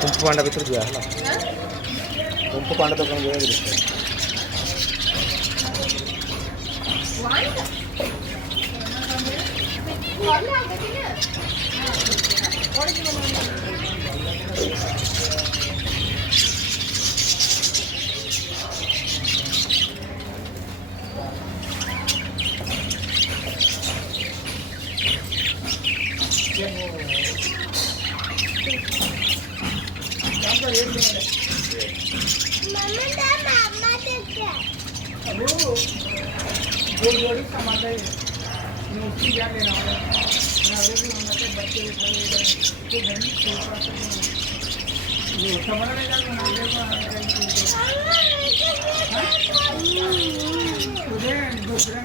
कुंपू पांडा भीतर दिया है ना कुंपू पांडा तो कौन गया जोड़ी समाज है उसकी क्या लेना वाला बच्चे समझ नहीं तुझे दूसरे